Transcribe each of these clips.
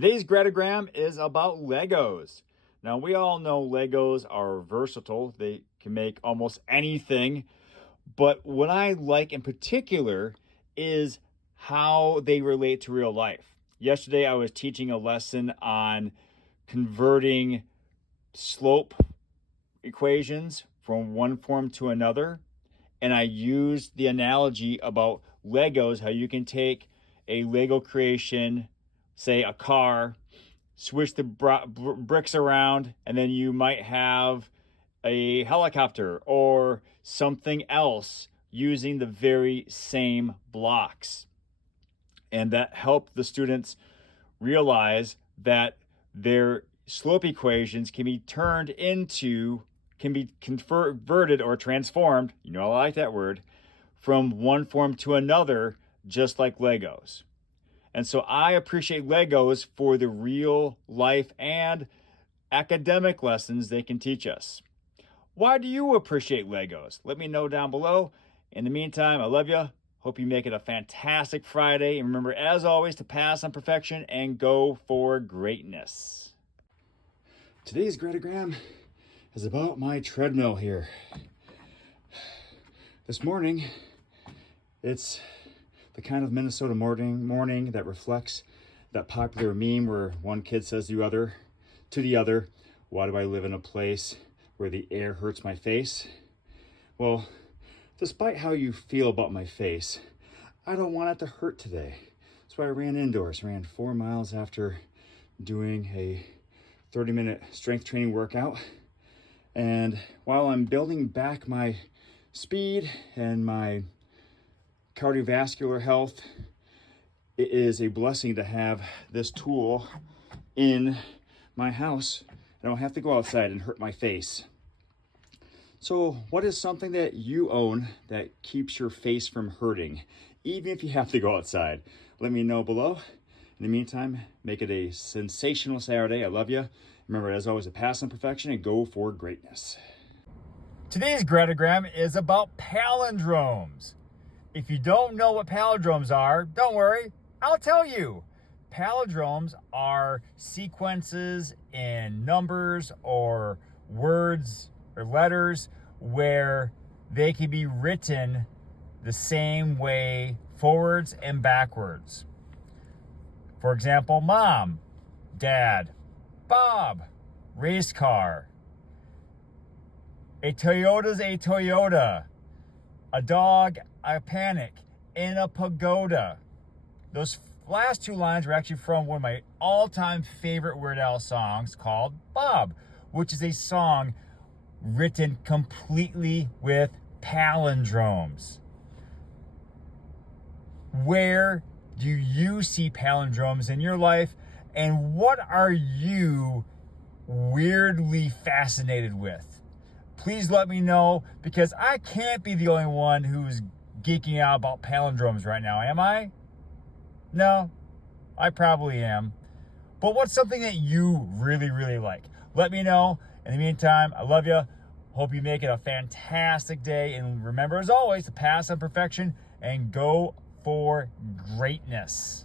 Today's Gratigram is about Legos. Now, we all know Legos are versatile. They can make almost anything. But what I like in particular is how they relate to real life. Yesterday, I was teaching a lesson on converting slope equations from one form to another. And I used the analogy about Legos, how you can take a Lego creation, say a car, switch the bricks around, and then you might have a helicopter or something else using the very same blocks. And that helped the students realize that their slope equations can be converted or transformed, I like that word, from one form to another, just like Legos. And so I appreciate Legos for the real life and academic lessons they can teach us. Why do you appreciate Legos? Let me know down below. In the meantime, I love you. Hope you make it a fantastic Friday. And remember, as always, to pass on perfection and go for greatness. Today's Gratigram is about my treadmill here. This morning, it's the kind of Minnesota morning that reflects that popular meme where one kid says to the other, why do I live in a place where the air hurts my face? Well, despite how you feel about my face, I don't want it to hurt today. That's why I ran indoors, ran 4 miles after doing a 30-minute strength training workout. And while I'm building back my speed and my cardiovascular health, it is a blessing to have this tool in my house. I don't have to go outside and hurt my face. So what is something that you own that keeps your face from hurting, even if you have to go outside? Let me know below. In the meantime, make it a sensational Saturday. I love you. Remember, as always, to pass on perfection and go for greatness. Today's Gratigram is about palindromes. If you don't know what palindromes are, don't worry, I'll tell you. Palindromes are sequences in numbers or words or letters where they can be written the same way forwards and backwards. For example, mom, dad, Bob, race car. A Toyota's a Toyota. A dog, a panic, in a pagoda. Those last two lines were actually from one of my all-time favorite Weird Al songs called Bob, which is a song written completely with palindromes. Where do you see palindromes in your life, and what are you weirdly fascinated with? Please let me know, because I can't be the only one who's geeking out about palindromes right now, am I? No, I probably am. But what's something that you really, really like? Let me know. In the meantime, I love you. Hope you make it a fantastic day. And remember, as always, to pass on perfection and go for greatness.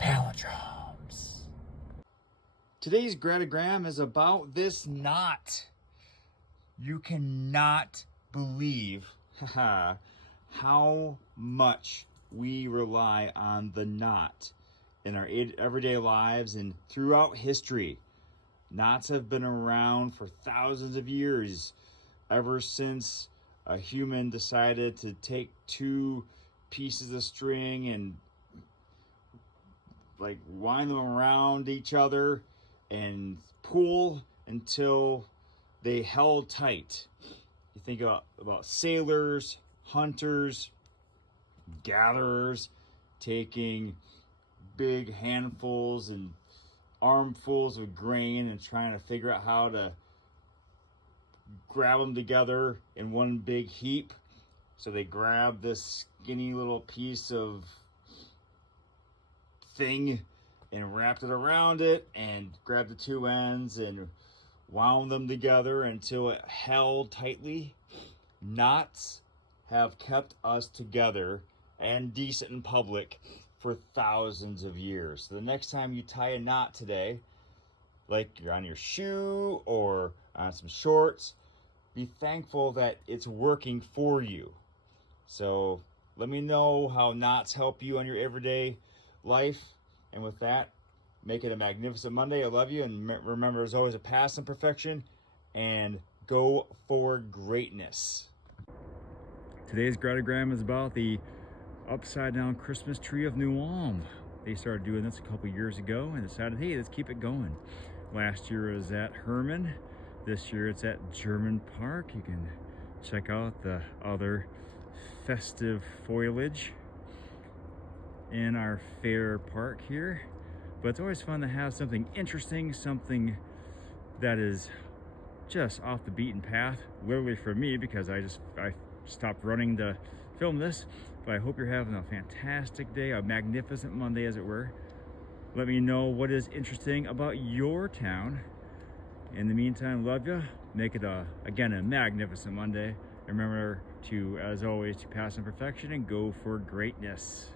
Palindromes. Today's Gratigram is about this knot. You cannot believe how much we rely on the knot in our everyday lives and throughout history. Knots have been around for thousands of years, ever since a human decided to take two pieces of string and wind them around each other and pull until they held tight. You think about sailors, hunters, gatherers taking big handfuls and armfuls of grain and trying to figure out how to grab them together in one big heap. So they grab this skinny little piece of thing and wrapped it around it and grabbed the two ends and wound them together until it held tightly. Knots have kept us together and decent in public for thousands of years. So the next time you tie a knot today, like you're on your shoe or on some shorts, be thankful that it's working for you. So let me know how knots help you on your everyday life. And with that, make it a magnificent Monday. I love you. And remember, there's always a past imperfection, and go for greatness. Today's Gratigram is about the upside down Christmas tree of New Ulm. They started doing this a couple years ago and decided, hey, let's keep it going. Last year it was at Herman. This year it's at German Park. You can check out the other festive foliage in our fair park here. But it's always fun to have something interesting, something that is just off the beaten path, literally for me, because I stopped running to film this. But I hope you're having a fantastic day, a magnificent Monday as it were. Let me know what is interesting about your town. In the meantime, love you. Make it again a magnificent Monday. Remember to, as always, to pass on perfection and go for greatness.